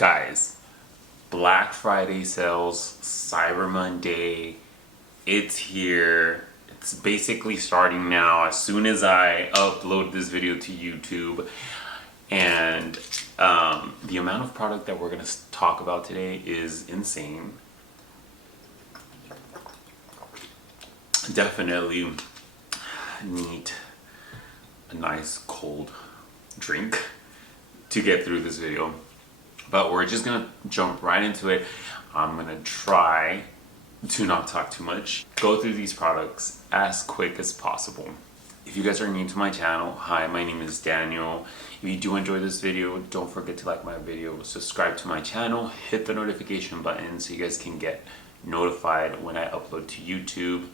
Guys, Black Friday sales, Cyber Monday, it's here. It's basically starting now as soon as I upload this video to YouTube. And the amount of product that we're going to talk about today is insane. Definitely need a nice cold drink to get through this video. But we're just gonna jump right into it. I'm gonna try to not talk too much, go through these products as quick as possible. If you guys are new to my channel, hi, my name is Daniel. If you do enjoy this video, don't forget to like my video, subscribe to my channel, hit the notification button so you guys can get notified when I upload to YouTube.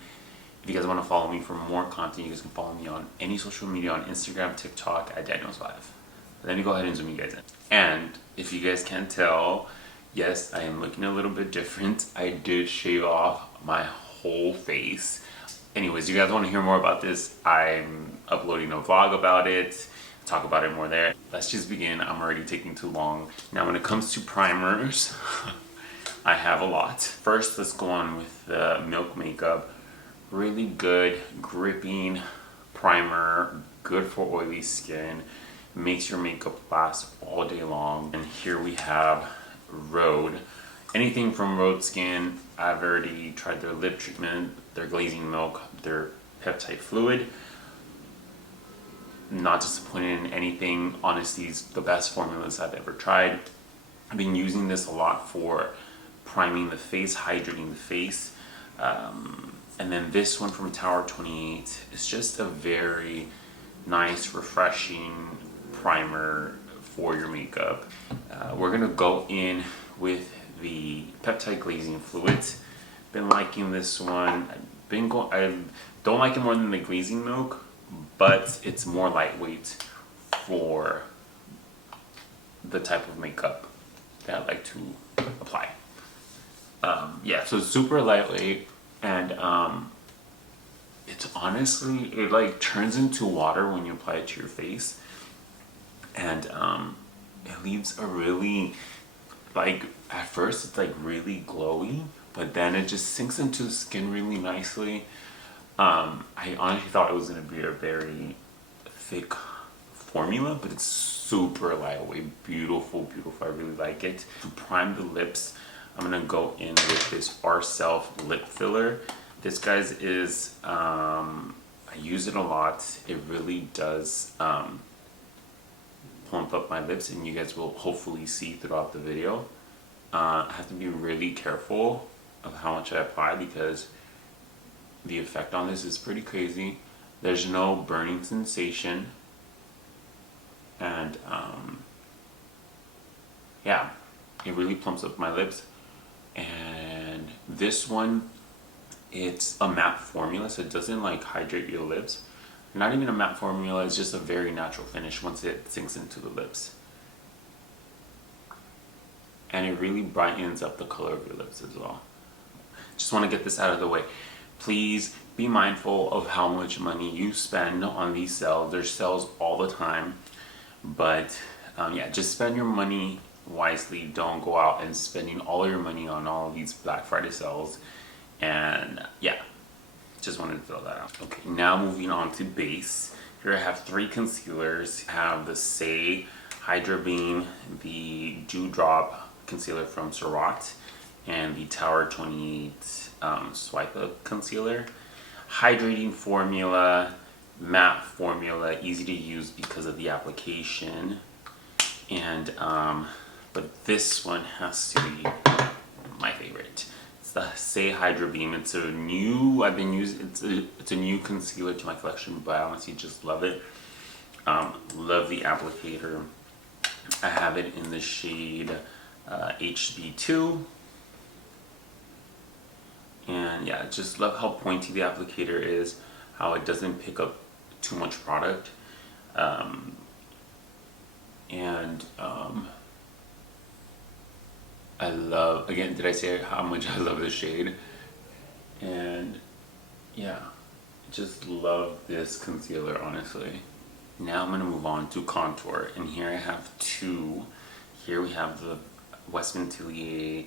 If you guys want to follow me for more content, you guys can follow me on any social media, on Instagram, TikTok, at Danieslvibe. Let me go ahead and zoom you guys in. And if you guys can't tell, yes, I am looking a little bit different. I did shave off my whole face. Anyways, you guys want to hear more about this, I'm uploading a vlog about it. Talk about it more there. Let's just begin. I'm already taking too long. Now when it comes to primers, I have a lot. First, let's go on with the Milk Makeup. Really good gripping primer, good for oily skin. Makes your makeup last all day long. And here we have Rhode. Anything from Rhode Skin, I've already tried their lip treatment, their glazing milk, their peptide fluid. Not disappointed in anything. Honestly, it's the best formulas I've ever tried. I've been using this a lot for priming the face, hydrating the face. And then this one from Tower 28 is just a very nice, refreshing primer for your makeup. We're gonna go in with the peptide glazing fluids. Been liking this one. I don't like it more than the glazing milk, but it's more lightweight for the type of makeup that I like to apply. Yeah, so super lightweight, and it's honestly, it like turns into water when you apply it to your face. And it leaves a really, like, at first it's like really glowy, but then it just sinks into the skin really nicely. I honestly thought it was going to be a very thick formula, but it's super lightweight, beautiful, beautiful. I really like it. To prime the lips, I'm going to go in with this Ourself lip filler. This, guys, is, I use it a lot. It really does plump up my lips, and you guys will hopefully see throughout the video. I have to be really careful of how much I apply because the effect on this is pretty crazy. There's no burning sensation, and yeah, it really plumps up my lips. And this one, it's a matte formula, so it doesn't like hydrate your lips. Not even a matte formula, it's just a very natural finish once it sinks into the lips. And it really brightens up the color of your lips as well. Just want to get this out of the way. Please be mindful of how much money you spend on these sales. There's sales all the time. But yeah, just spend your money wisely. Don't go out and spending all your money on all of these Black Friday sales. And yeah. Just wanted to throw that out. Okay, now moving on to base. Here I have 3 concealers. I have the Say Hydra Beam, the Dewdrop concealer from Surratt, and the Tower 28 Swipe Up concealer. Hydrating formula, matte formula, easy to use because of the application. And but this one has to be my favorite. The Say Hydra Beam. It's a new, I've been using, it's a new concealer to my collection, but I honestly just love it. Love the applicator. I have it in the shade HB2. And yeah, just love how pointy the applicator is, how it doesn't pick up too much product. I love, again, did I say how much I love the shade? And yeah, just love this concealer, honestly. Now I'm going to move on to contour, and here I have 2. Here we have the Westman Atelier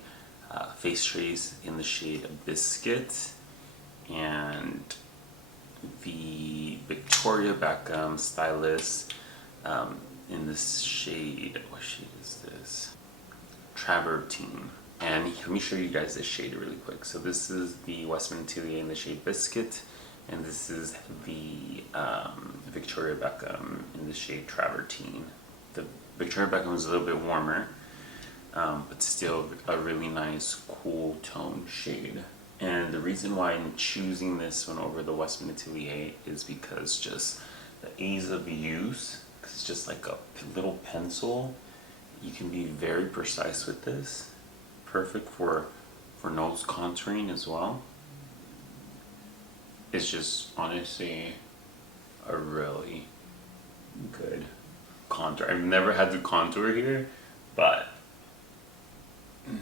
face trace in the shade Biscuit, and the Victoria Beckham Stylist in this shade, what shade is this? Travertine. And let me show you guys this shade really quick. So this is the Westman Atelier in the shade Biscuit, and this is the Victoria Beckham in the shade Travertine. The Victoria Beckham is a little bit warmer, but still a really nice cool tone shade. And the reason why I'm choosing this one over the Westman Atelier is because just the ease of use. It's just like a little pencil. You can be very precise with this. Perfect for nose contouring as well. It's just honestly a really good contour. I've never had to contour here, but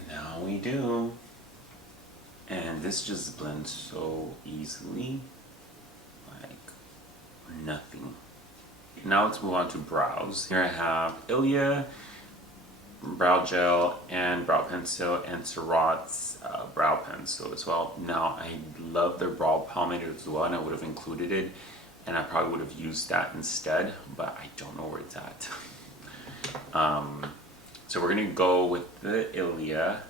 now we do. And this just blends so easily, like nothing. Now let's move on to brows. Here I have Ilia brow gel and brow pencil, and Surratt's brow pencil as well. Now I love their brow pomade as well, and I would have included it, and I probably would have used that instead, but I don't know where it's at. So we're gonna go with the Ilia.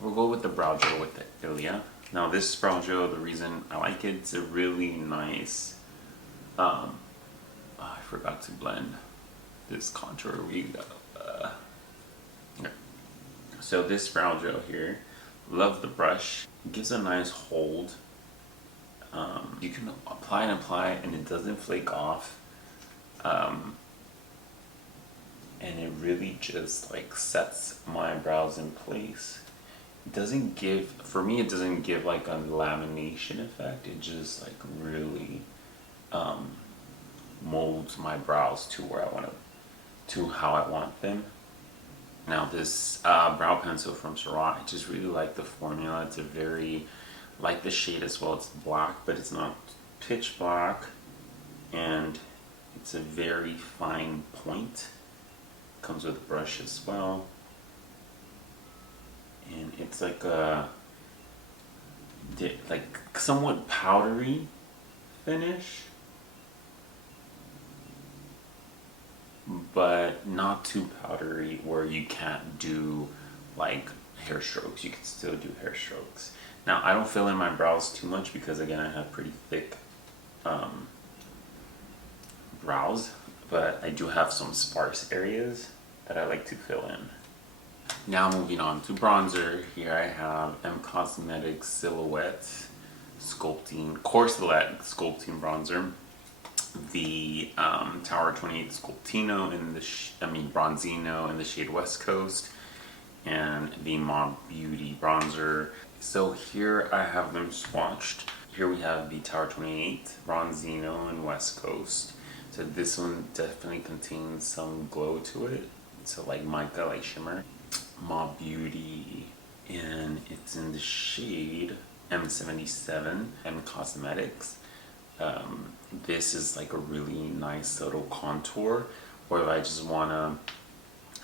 We'll go with the brow gel with the Ilia. Now this brow gel, the reason I like it, it's a really nice, I forgot to blend this contour. So this brow gel here, love the brush. It gives a nice hold. You can apply and it doesn't flake off. And it really just like sets my brows in place. It doesn't give, for me it doesn't give like a lamination effect. It just like really molds my brows to where I want to how I want them. Now this brow pencil from Surratt, I just really like the formula. It's a very, like the shade as well, it's black, but it's not pitch black, and it's a very fine point. Comes with a brush as well, and it's like a somewhat powdery finish, but not too powdery where you can't do like hair strokes. You can still do hair strokes. Now I don't fill in my brows too much because again I have pretty thick brows, but I do have some sparse areas that I like to fill in. Now moving on to bronzer, here I have M Cosmetics Silhouette Sculpting Corselet Sculpting Bronzer, the Tower 28 Sculptino in the Bronzino in the shade West Coast, and the Mauve Beauty Bronzer. So here I have them swatched. Here we have the Tower 28 Bronzino in West Coast. So this one definitely contains some glow to it. So like mica, like shimmer. Mauve Beauty, and it's in the shade M77, M Cosmetics. This is like a really nice subtle contour, or if I just wanna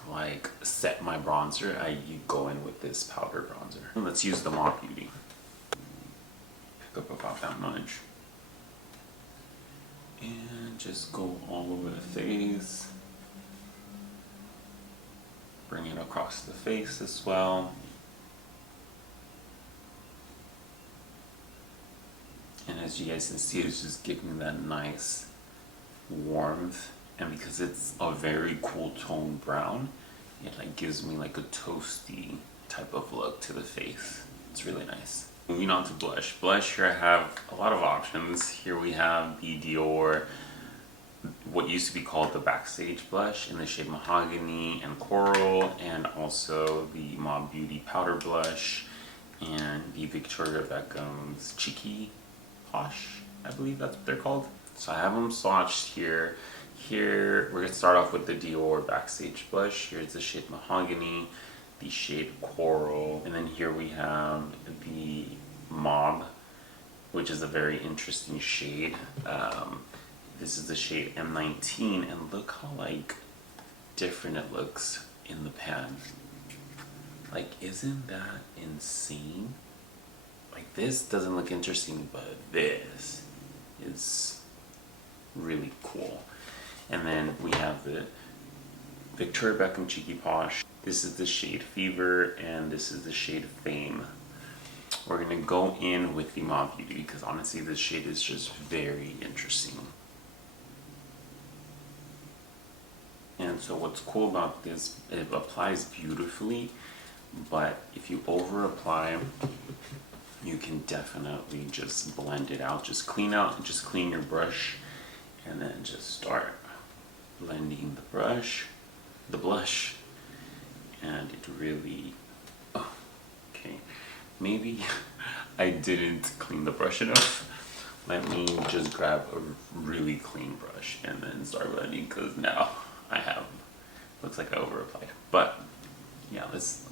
like set my bronzer, I go in with this powder bronzer. Let's use the Mauve Beauty. Pick up about that much. And just go all over the face. Bring it across the face as well. And as you guys can see, it's just giving that nice warmth. And because it's a very cool tone brown, it like gives me like a toasty type of look to the face. It's really nice. Moving on to blush. Blush, here I have a lot of options. Here we have the Dior, what used to be called the Backstage blush in the shade Mahogany and Coral, and also the Mauve Beauty powder blush, and the Victoria Beckham's Cheeky Posh, I believe that's what they're called. So I have them swatched here. Here we're gonna start off with the Dior Backstage blush. Here's the shade Mahogany, the shade Coral, and then here we have the Mauve, which is a very interesting shade. This is the shade M19, and look how like different it looks in the pan. Like, isn't that insane? Like, this doesn't look interesting, but this is really cool. And then we have the Victoria Beckham Cheeky Posh. This is the shade Fever, and this is the shade Fame. We're gonna go in with the Mauve Beauty because honestly this shade is just very interesting. And so what's cool about this, it applies beautifully, but if you over apply, you can definitely just blend it out. Just clean your brush, and then just start blending the blush, and it really, oh, okay, maybe I didn't clean the brush enough. Let me just grab a really clean brush and then start blending, because now I have, looks like I over applied. But yeah, let's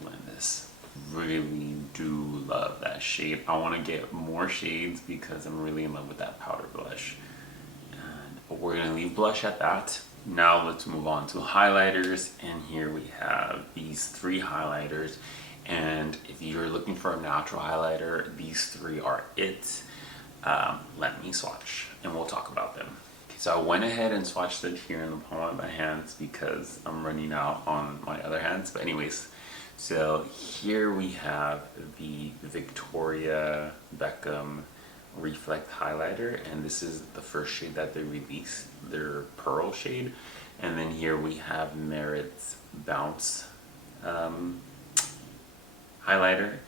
blend this. Really do love that shade. I want to get more shades because I'm really in love with that powder blush. And we're gonna leave blush at that. Now let's move on to highlighters, and here we have these 3 highlighters. And if you're looking for a natural highlighter, these 3 are it. Let me swatch and we'll talk about them. Okay, so I went ahead and swatched it here in the palm of my hands because I'm running out on my other hands. But anyways, so here we have the Victoria Beckham Reflect Highlighter, and this is the first shade that they released, their Pearl shade. And then here we have Merit's Bounce highlighter,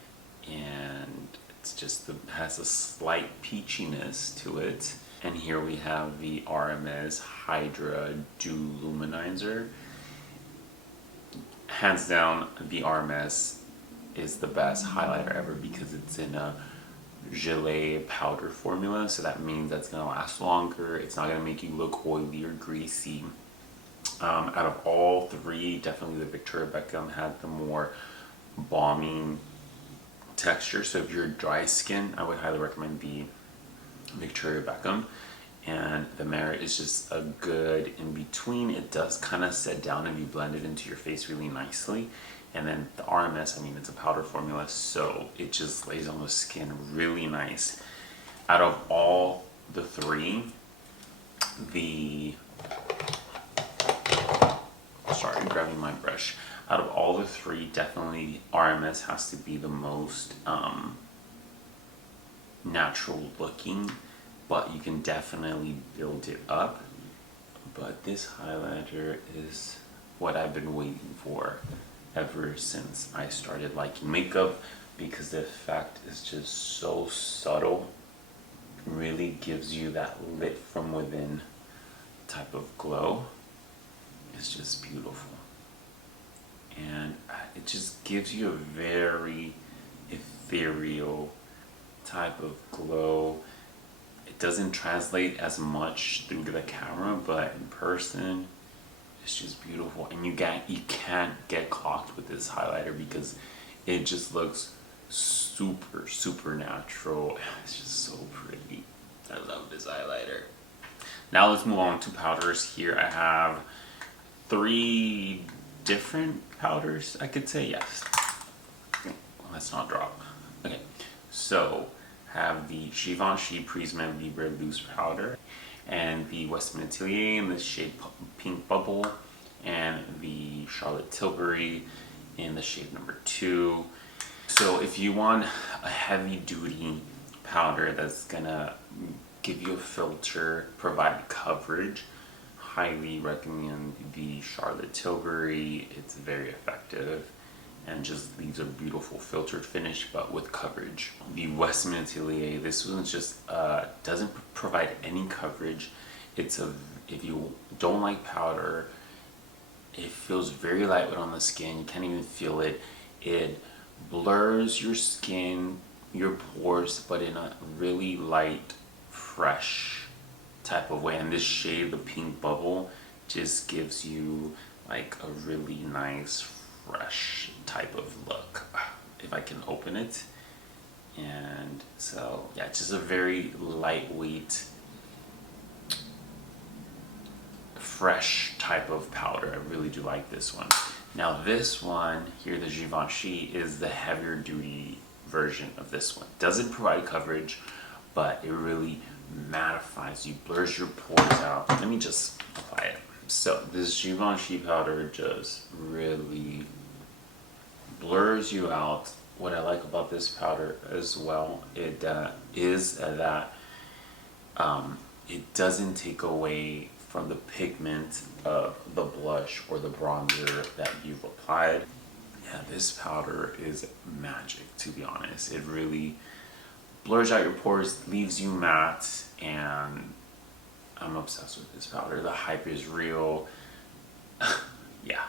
and it's just has a slight peachiness to it. And here we have the RMS Hydra Dew Luminizer. Hands down, the RMS is the best highlighter ever because it's in a gelée powder formula, so that means that's going to last longer. It's not going to make you look oily or greasy. Out of all 3, definitely the Victoria Beckham had the more balmy texture, so if you're dry skin, I would highly recommend the Victoria Beckham. And the Merit is just a good in between. It does kind of set down and you blend it into your face really nicely. And then the RMS, I mean, it's a powder formula, so it just lays on the skin really nice. Out of all the 3, sorry, I'm grabbing my brush. Out of all the 3, definitely RMS has to be the most natural looking, but you can definitely build it up. But this highlighter is what I've been waiting for ever since I started liking makeup, because the effect is just so subtle. It really gives you that lit from within type of glow. It's just beautiful. And it just gives you a very ethereal type of glow. It doesn't translate as much through the camera, but in person, it's just beautiful. And you can't get clocked with this highlighter because it just looks super natural. It's just so pretty. I love this highlighter. Now let's move on to powders. Here I have 3 different powders, I could say. Yes. Let's not drop. Okay, so have the Givenchy Prisme Libre Loose Powder, and the Westman Atelier in the shade Pink Bubble, and the Charlotte Tilbury in the shade number 2. So if you want a heavy duty powder that's gonna give you a filter, provide coverage, highly recommend the Charlotte Tilbury. It's very effective and just leaves a beautiful filtered finish, but with coverage. The Westman Atelier, this one's just doesn't provide any coverage. It's if you don't like powder, it feels very lightweight on the skin. You can't even feel it. It blurs your skin, your pores, but in a really light, fresh type of way. And this shade, the Pink Bubble, just gives you like a really nice, fresh type of look. If I can open it. And so yeah, it's just a very lightweight, fresh type of powder. I really do like this one. Now this one here, the Givenchy, is the heavier duty version of this one. Doesn't provide coverage, but it really mattifies you, blurs your pores out. Let me just apply it. So this Givenchy powder just really blurs you out. What I like about this powder as well, it is that it doesn't take away from the pigment of the blush or the bronzer that you've applied. Yeah, this powder is magic, to be honest. It really blurs out your pores, leaves you matte, and I'm obsessed with this powder. The hype is real. Yeah,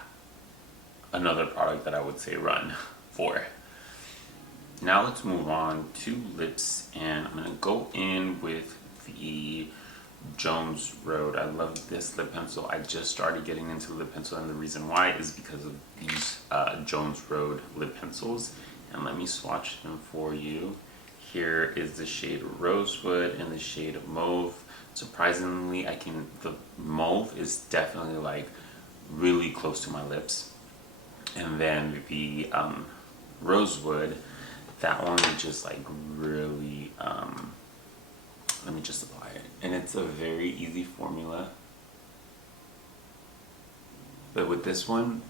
another product that I would say run for. Now let's move on to lips, and I'm gonna go in with the Jones Road. I love this lip pencil. I just started getting into lip pencil, and the reason why is because of these Jones Road lip pencils. And let me swatch them for you. Here is the shade Rosewood and the shade Mauve. Surprisingly, the Mauve is definitely like really close to my lips. And then the Rosewood, that one is just like really, let me just apply it. And it's a very easy formula. But with this one,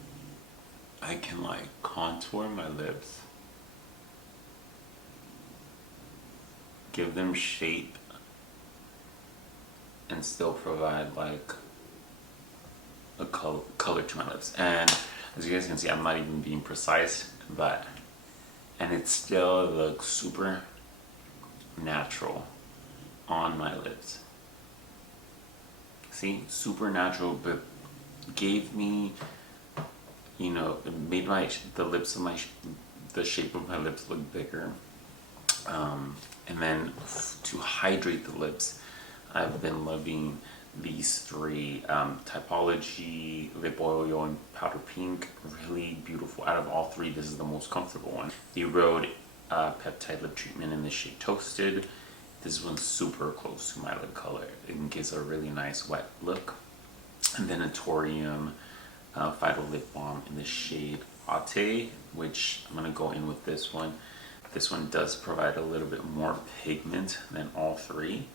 I can like contour my lips, give them shape, and still provide like a color to my lips. And as you guys can see, I'm not even being precise, and it still looks super natural on my lips. See, super natural, but gave me, you know, it made the shape of my lips look bigger. And then to hydrate the lips, I've been loving these three, Typology, Lip Oil, and Powder Pink. Really beautiful. Out of all three, this is the most comfortable one. The Rhode Peptide Lip Treatment in the shade Toasted. This one's super close to my lip color. It gives a really nice wet look. And then a Torium Phyto Lip Balm in the shade Ate, which I'm going to go in with this one. This one does provide a little bit more pigment than all three,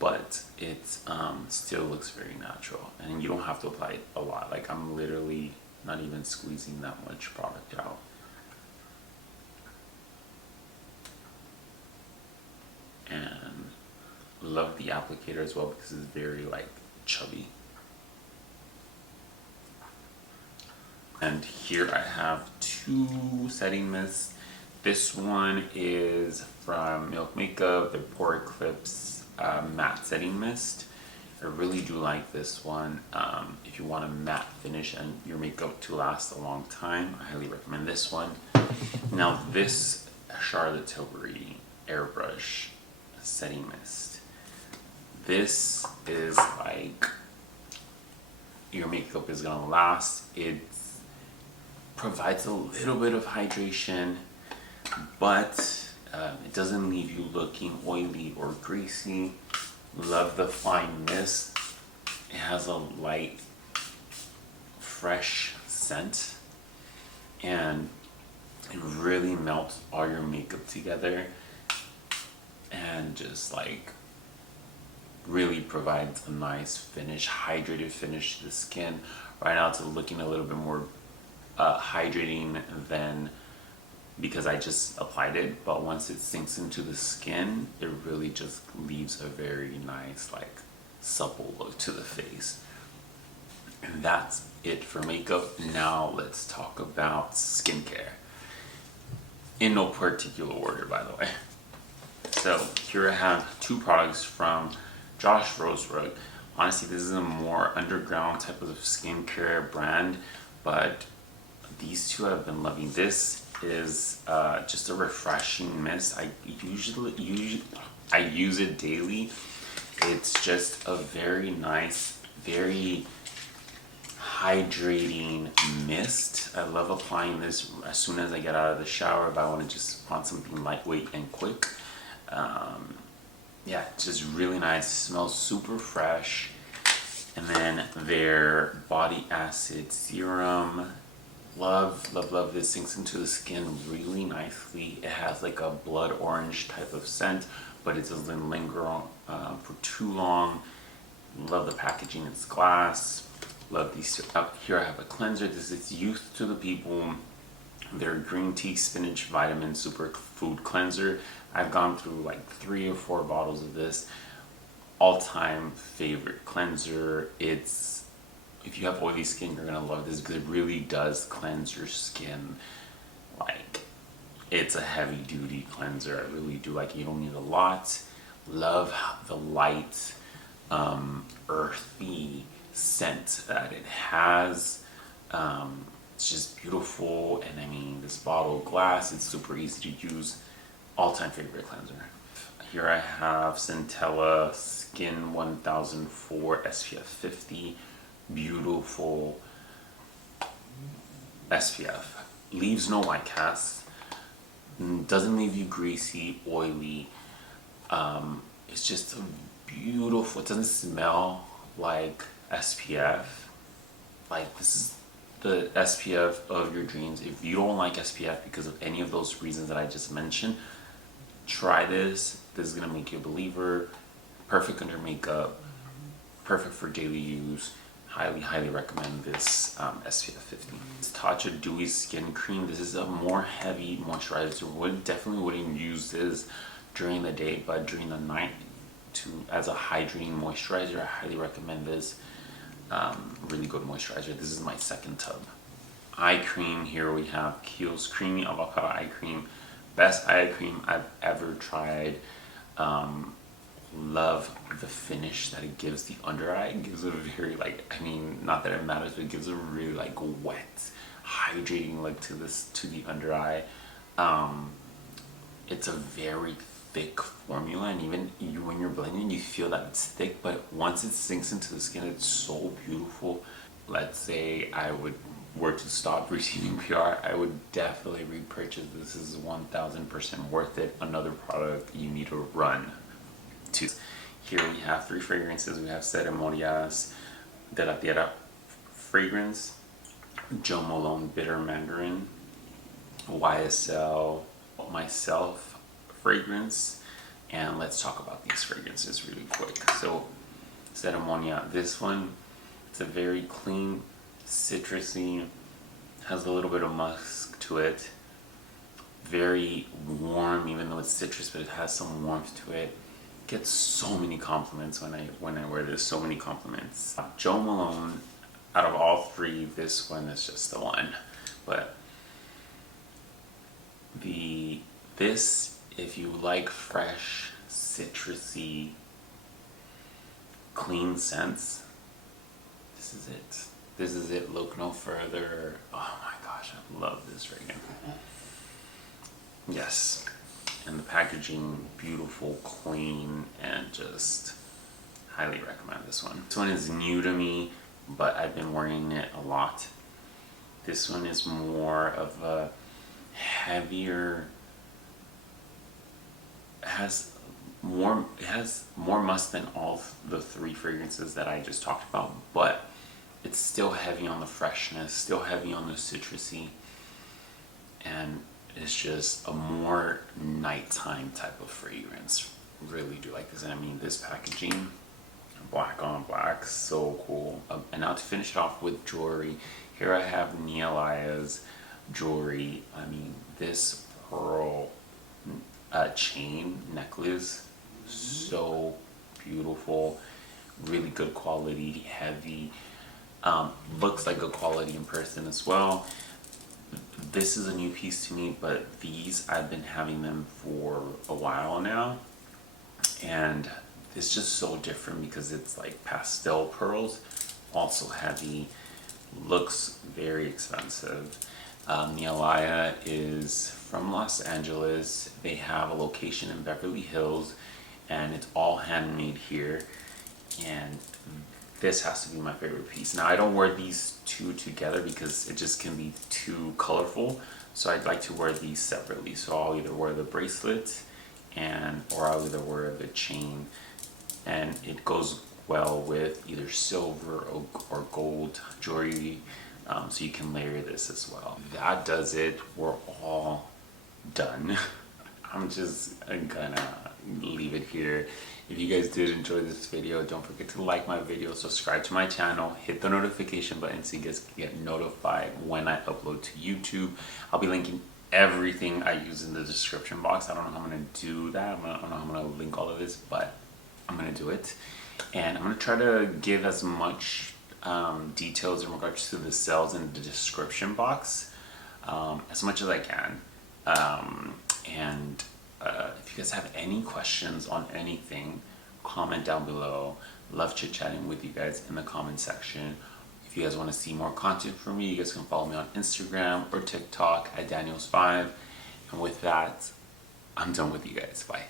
but it still looks very natural. And you don't have to apply it a lot. Like, I'm literally not even squeezing that much product out. And love the applicator as well because it's very like chubby. And here I have two setting mists. This one is from Milk Makeup, their Pore Eclipse Matte Setting Mist. I really do like this one. If you want a matte finish and your makeup to last a long time, I highly recommend this one. Now this Charlotte Tilbury Airbrush Setting Mist. This is like, your makeup is gonna last. It provides a little bit of hydration, but it doesn't leave you looking oily or greasy. Love the fine mist. It has a light, fresh scent, and it really melts all your makeup together and just like really provides a nice finish, hydrated finish to the skin. Right now it's looking a little bit more hydrating than because I just applied it, but once it sinks into the skin, it really just leaves a very nice, like, supple look to the face. And that's it for makeup. Now let's talk about skincare. In no particular order, by the way. So here I have two products from Josh Rosebrook. Honestly, this is a more underground type of skincare brand, but these two I've been loving. This is just a refreshing mist. I use it daily. It's just a very nice, very hydrating mist. I love applying this as soon as I get out of the shower if I want to just want something lightweight and quick. Yeah, it's just really nice. It smells super fresh. And then their body acid serum Love, love, love. This sinks into the skin really nicely. It has like a blood orange type of scent, but it doesn't linger on, for too long. Love the packaging. It's glass. Love these. Up here I have a cleanser. This is Youth to the People. Their green tea spinach vitamin superfood cleanser. I've gone through like 3 or 4 bottles of this. All-time favorite cleanser. It's, if you have oily skin, you're gonna love this because it really does cleanse your skin. Like, it's a heavy duty cleanser. I really do like it. You don't need a lot. Love the light, earthy scent that it has. It's just beautiful. And I mean, this bottle of glass, it's super easy to use. All-time favorite cleanser. Here I have Centella Skin 1004 SPF 50. Beautiful SPF. Leaves no white cast. Doesn't leave you greasy, oily. It's just a beautiful. It doesn't smell like SPF. Like, this is the SPF of your dreams. If you don't like SPF because of any of those reasons that I just mentioned, try this. This is gonna make you a believer. Perfect under makeup. Perfect for daily use. Highly, highly recommend this SPF 50. This Tatcha Dewy Skin Cream. This is a more heavy moisturizer. Definitely wouldn't use this during the day, but during the night, as a hydrating moisturizer, I highly recommend this. Really good moisturizer. This is my second tub. Eye cream. Here we have Kiehl's Creamy Avocado Eye Cream. Best eye cream I've ever tried. Love the finish that it gives the under eye. It gives a very, like, I mean, not that it matters, but it gives a really like wet, hydrating look to the under eye. It's a very thick formula, and even when you're blending, you feel that it's thick, but once it sinks into the skin, it's so beautiful. Let's say I were to stop receiving PR, I would definitely repurchase this. This is 1000% worth it. Another product you need to run to. Here we have 3 fragrances. We have Ceremonia De la Tierra fragrance, Jo Malone Bitter Mandarin, YSL Myself fragrance, and let's talk about these fragrances really quick. So Ceremonia, this one, it's a very clean, citrusy, has a little bit of musk to it, very warm, even though it's citrus, but it has some warmth to it. Gets so many compliments when I wear this, so many compliments. Jo Malone, out of all 3, this one is just the one. But this, if you like fresh, citrusy, clean scents, this is it. This is it. Look no further. Oh my gosh, I love this fragrance. Yes. And the packaging, beautiful, clean, and just highly recommend this one. This one is new to me, but I've been wearing it a lot. This one is more of a heavier, it has more musk than all the 3 fragrances that I just talked about, but it's still heavy on the freshness, still heavy on the citrusy, and it's just a more nighttime type of fragrance. Really do like this. And I mean, this packaging, black on black, so cool. And now to finish it off with jewelry, here I have Danieslvibe's jewelry. I mean, this pearl chain necklace, so beautiful, really good quality, heavy, looks like good quality in person as well. This is a new piece to me, but these, I've been having them for a while now, and it's just so different because it's like pastel pearls, also heavy, looks very expensive. Danieslvibe is from Los Angeles. They have a location in Beverly Hills, and it's all handmade here, and this has to be my favorite piece. Now, I don't wear these 2 together because it just can be too colorful, so I'd like to wear these separately. So I'll either wear the bracelet or I'll either wear the chain, and it goes well with either silver or gold jewelry. so you can layer this as well. That does it. We're all done. I'm just gonna leave it here. If you guys did enjoy this video, don't forget to like my video, subscribe to my channel, hit the notification button so you guys can get notified when I upload to YouTube. I'll be linking everything I use in the description box. I don't know how I'm gonna do that. I don't know how I'm gonna link all of this, but I'm gonna do it. And I'm gonna try to give as much details in regards to the cells in the description box as much as I can. If you guys have any questions on anything, comment down below. Love chit-chatting with you guys in the comment section. If you guys want to see more content from me, you guys can follow me on Instagram or TikTok at Danieslvibe. And with that, I'm done with you guys. Bye.